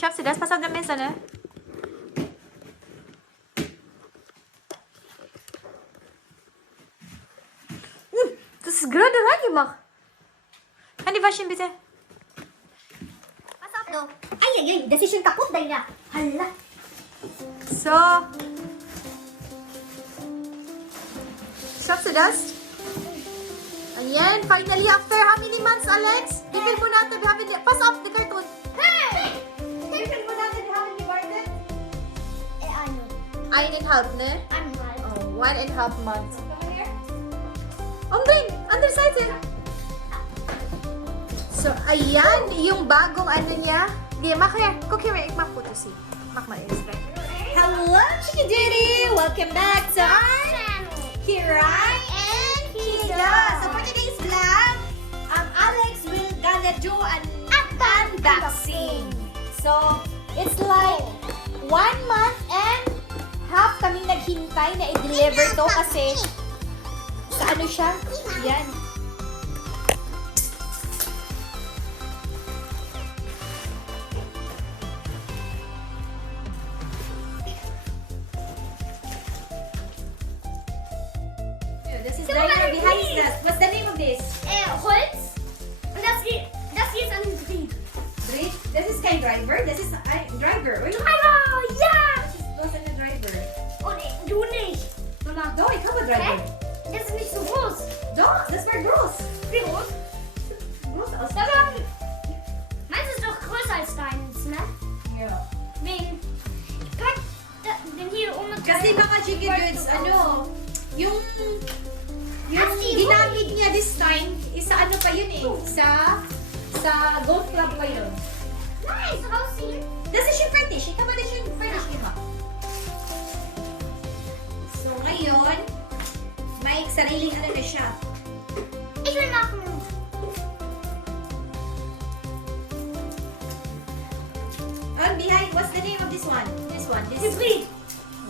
Chef, sie das? Pass auf der Messe, ne? Das ist gerade reingemacht. Handy waschen, bitte. Pass auf, do. Ay, das ist schon kaputt, Dina. Hala. So. Schaffst du das? Ayan, finally, after how many months, Alex? Bigil mo natin, we haven't... Pass off the cartoon. Hey! Bigil mo natin, we haven't divided. Ano? 1.5, ne? Ano? Oh, 1.5 months. Din, other side, eh. So, ayan, yung bagong ano niya. Di, mak here. Cook here, mak po to see. Mak ma-is, right? Hello, Chicky Diddy! Welcome back to our Kirai and Kiddos. So for today's vlog, Alex will gonna do an unboxing. So it's like 1 month and half kami naghintay na i-deliver to kasi sa ano siya? Yan. This is right behind us. What's the name of this? Holz. Und das hier ist ein Hybrid. Bridge? This is kein Driver. This is Driver. Wait, Oh, ja! was ist ein Driver? Und du nicht. Mama, doch, ich habe Driver. Das ist nicht so groß. Doch, das war groß. Wie groß? Groß aus. Aber meins ist doch größer als deins, ne? Ja. Wegen. Pack den hier um. Kasi mga chicken goods, ano, yung ginamit niya this time, isa ano pa yun eh, sa golf club pa yun. Nice, rausziehen. Das ist yung fetish. Ikaw ba na siya yung fetish niya? So ngayon, may sariling ano na siya. Ich will machen. On behind, what's the name of this one? This one. Hybrid.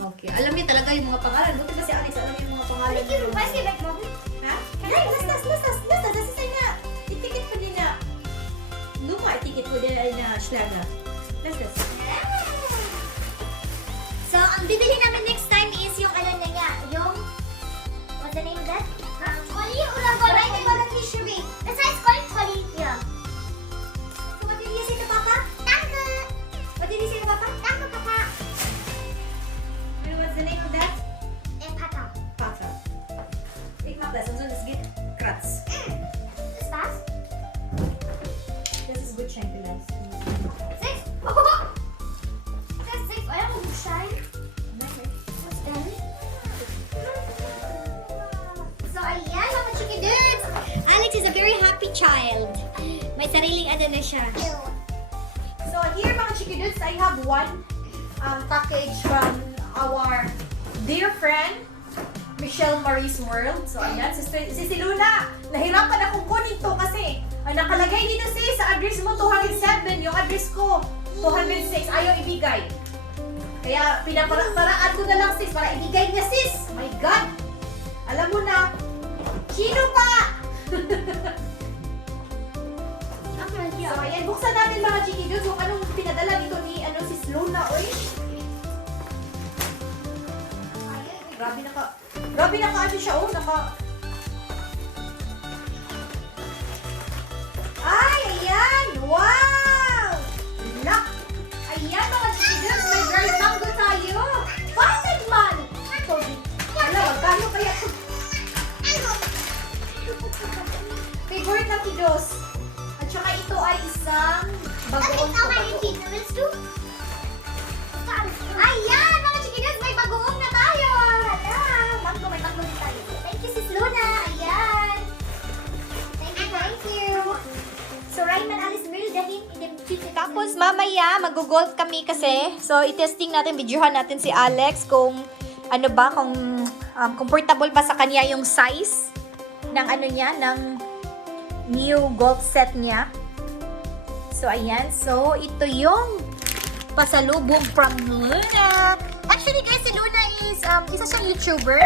Okay. Alam niya talaga yung mga pangalan. Buti kasi Alex, alam niya yung mga pangalan. Kann ich hier weiß nicht wegmachen? Ha? Nein, lass das. Das ist eine, itikit po din na, luma, itikit po din na Schlager. Lass das. So, ang bibili namin next time is yung ano na niya, yung, what's the name of that? Collie oder Golden? Nein, Golden Fishery. Das heißt Golden Collie. Ja. So, what did you say to Papa? Danke. What did you say to Papa? Danke, Papa. And what's the name of that? Papa. Papa. Ich mach das, sonst es geht kratz. Ist das? Das ist gut Schenkelens. 6. Das ist 6 Euro Gutschein. Was denn? So, ayan, mga chicken dudes. Alex is a very happy child. May sariling ano na siya. So here mga chicken dudes, I have one package from our dear friend, Michelle Marie's World. So ayan, si Luna, nahirapan akong kunin to kasi ang nakalagay dito sa address mo 207, yung address ko 206, ayaw ibigay. Kaya pinaparaan ko na lang sis, para ibigay niya sis. Oh my God! Alam mo na, sino pa? So ayan, buksan natin mga chikidos kung anong pinadala nito ni si Luna, oy. Grabe naka ano siya, oh, Ay, ayan! Wow! Look! Ayan mga chikidos, may girl mango tayo! Bakit man? Alam, magkano kaya? Favorite na kidos. At saka ito ay isang bagoong pabagoong. Ayan, mga chikinos, may bagoong na tayo. Hala, may mango din tayo. Thank you, Sis Luna. Ayan. Thank you. So, Rayman, Alice, Meryl, Dahin, Tapos mamaya mag-golf kami kasi. So i-testing natin, videohan natin si Alex kung ano ba, kung comfortable ba sa kanya yung size ng ano niya, ng new golf set niya. So ayan, so ito yung pasalubong from Luna. Actually guys, si Luna is isa siyang YouTuber.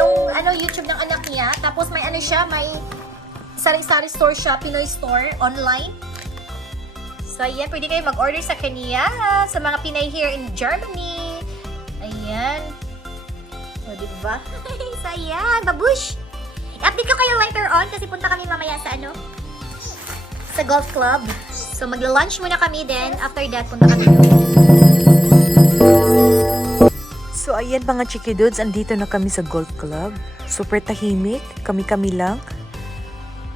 Yung YouTube ng anak niya. Tapos may siya, may sari-sari store siya, Pinoy store online. So, ayan, pwede kayo mag-order sa kanya sa mga Pinay here in Germany. Ayan. O, diba? So, ayan, babush! I-update ko kayo later on kasi punta kami mamaya sa ano? Sa golf club. So, magla-lunch muna kami then after that, punta kami. So ayan mga chikidudes, andito na kami sa golf club. Super tahimik, kami-kami lang.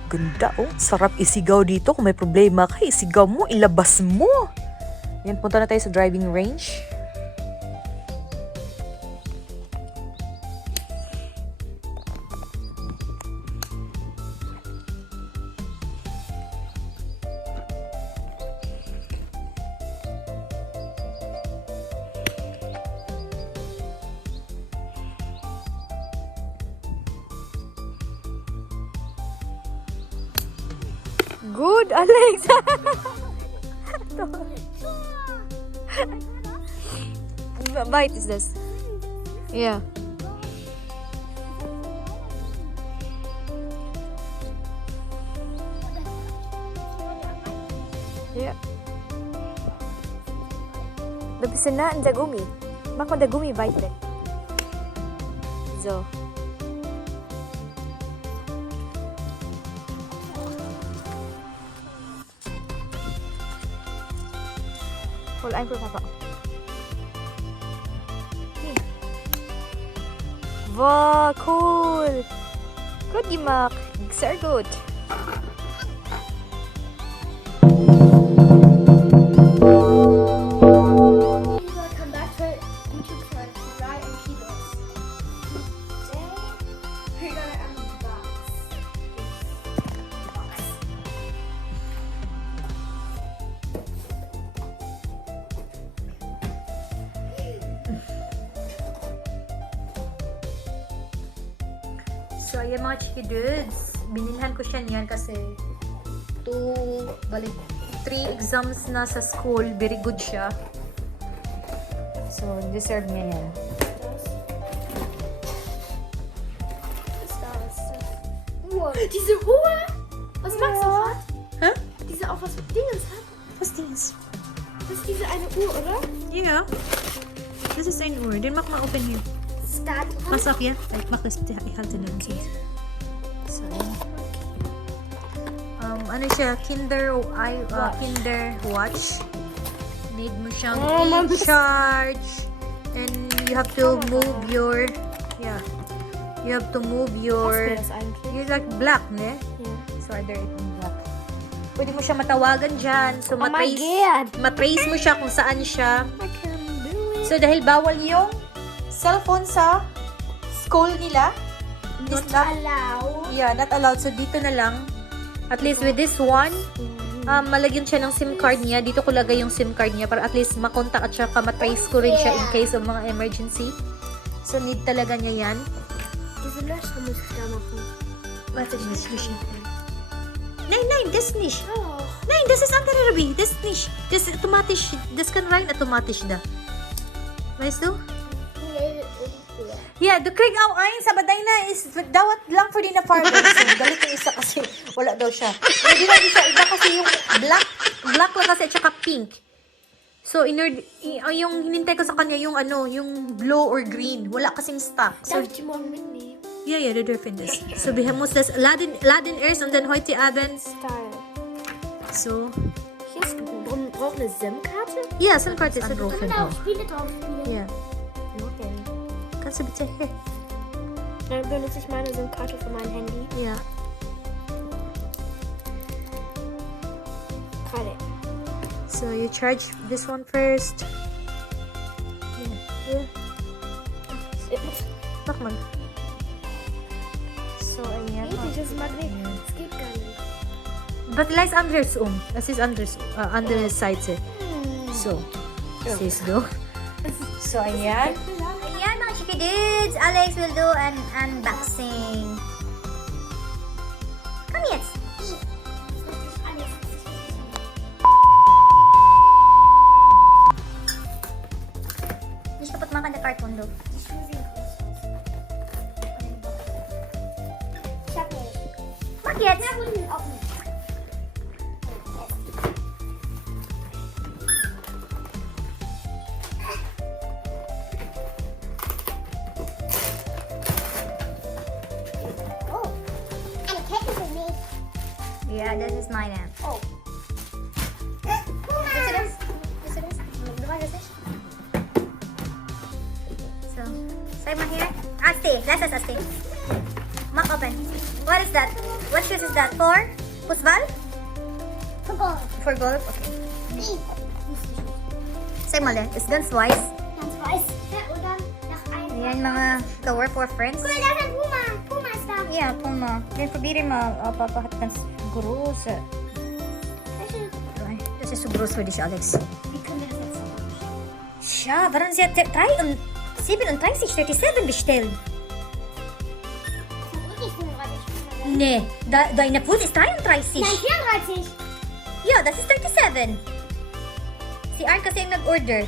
Ganda oh, sarap isigaw dito. Kung may problema ka, isigaw mo, ilabas mo. Yan, punta na tayo sa driving range. Good, Alex! Bite is this? Yeah. Yeah. Dabis na ang dagumi. Bako dagumi bite. So. Hulaan ko papa. Wow, cool. Good, Gimak. Sehr good. Welcome back to our YouTube channel, Rai and Kiddos. Today, we're gonna unbox this box. So, ayan mga chikidudes. Binilhan ko siya niyan kasi 3 exams na sa school. Very good siya. So, deserve niya yan. Wow, diese Uhr! Was Max auch hat? Hä? Diese auch was mit Dingens hat? Was ist Das ist diese eine Uhr, oder? Yeah. Das ist ein Uhr. Den mach mal open hier. Start. Pass auf, ja? Ich mach das. Ich halte den so. So. Ano siya? Kinder Watch. Need mo siyang i-charge. And you have to move your... Yeah. You have to move your... You're like black, ne? Yeah. So, other black. Pwede mo siya matawagan dyan. So, Oh my God! matrace mo siya kung saan siya. I can do it. So, dahil bawal yung cellphone sa school nila. Not It's not, allowed. yeah, not allowed. So, dito na lang. At least with this one, malagyan siya ng SIM card niya. Dito ko lagay yung SIM card niya para at least makontak at saka matrace ko rin siya in case of mga emergency. So, need talaga niya yan. Diese Löcher muss ich da machen. Warte, ich muss Nein, das nicht. Oh. Nein, das ist andere Ruby. Das nicht. Das ist automatisch. Das kann rein automatisch da. Weißt du? Yeah, du krieg auch eins, aber deiner ist, dauert lang für die na Farbe. So, galit yung isa kasi wala daw siya. Hindi lang siya, iba kasi yung black lang kasi at saka pink. So, yung hinintay ko sa kanya yung yung blue or green. Wala kasing stock. So, Darf ich die morgen mitnehmen? ja, du dürfen das. So, wir muss das laden erst und dann heute Abend. Style. So, Hier ist braucht eine SIM-Karte? ja, SIM-Karte ist anrufen. Genau, Spiele drauf spielen. Ja. Okay. Kannst du bitte hier? Dann benutze ich meine SIM-Karte für mein Handy. Ja. Gerade. So, you charge this one first. Yeah. Mach mal. So, ayan. Das Magnet. Das geht gar nicht. But leis anders Es ist anders, andere Seite. So, siehst du? So, ayan. Ayan mga chikidudes, Alex will do an unboxing. Komm jetzt. Nicht kaputt machen, der Karton, du. Mach jetzt. Yeah, this is mine now. Oh. Puma. So, say my here. Asti, let's Asti. Mark open. What is that? What shoes is that for? Pusbal? Football. For golf? Okay. Big. Say mo le. It's ganz wise. Ganz weiß. Ja, oder nach einem. Ayan mga lower for friends. Guck mal, da ist ein Puma. Puma ist da. Yeah, Puma. Then probieren mo papahat ganz groß. Das ist so groß für dich, Alex. Wie können wir das jetzt machen? Siya, warum sie hat 37 bestellt? Wirklich 35. Nee, deine Pool ist 33. Nein, 34. Ja, das ist 37. Si Arn kasi yung nag-order.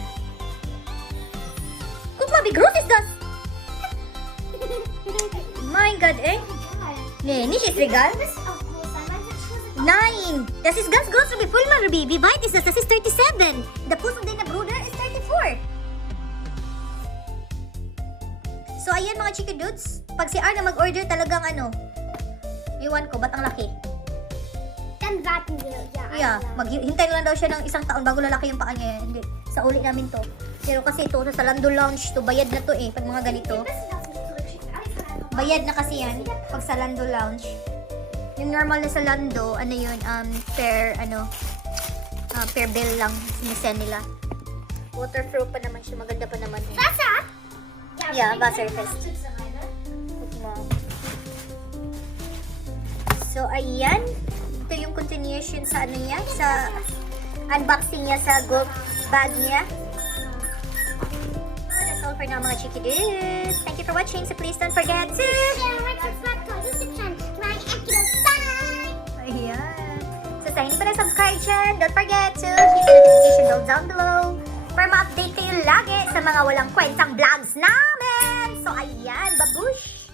Guck mal, wie groß ist das? Mein Gott, eh? Nee, nicht ist Regal. Du bist auch groß. Meine Schuhe sind Nein, das ist ganz groß, Ruby. Fühl mal, Ruby. Wie weit ist das? Das ist 37. Der Fuß von deiner Bruder ist 34. So, ayan mga chika dudes. Pag si Arna mag-order talagang ano, iwan ko, ba't ang laki? Dann warten wir. Ja, Yeah, maghintay lang daw siya ng isang taon bago lalaki yung paa niya. Hindi, sa uli namin to. Pero kasi ito, sa Lando Lounge to, bayad na to eh, pag mga ganito. Wir müssen das nicht zurückschicken. Alex hat einfach Bayad na kasi yan, pag sa Lando Lounge. Yung normal na sa Lando, ano yun, per bill lang sinisend nila. Waterproof pa naman siya, maganda pa naman. Eh. Wasser? Ja, wir wasserfest. können Chips rein, ne? Guck mo. So, ayan. Ito yung continuation sa ano niya, sa unboxing niya sa gold bag niya. So, that's all for now mga chikidis. Thank you for watching. So, please don't forget to... Share, like, subscribe to our YouTube channel. Like, and Kiddos. Bye! Ayan. So, sa hindi pa na-subscribe dyan, don't forget to hit the notification bell down below para ma-update kayo lagi sa mga walang kwentang vlogs namin. So, ayan. Babush!